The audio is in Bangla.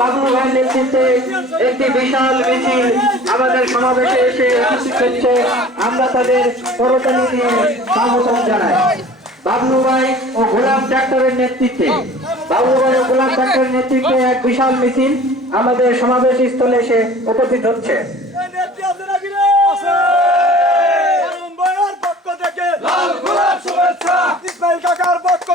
বাবলু ভাইয়ের নেতৃত্বে একটি বিশাল মিছিল আমাদের সমাবেশে এসে উপস্থিত হচ্ছে। আমরা তাদের করতালি দিয়ে স্বাগতম জানাই। বাবলু ভাই ও গোলাম ডাক্তারের নেতৃত্বে এক বিশাল মিছিল আমাদের সমাবেশ স্থলে এসে উপস্থিত হচ্ছে। পক্ষ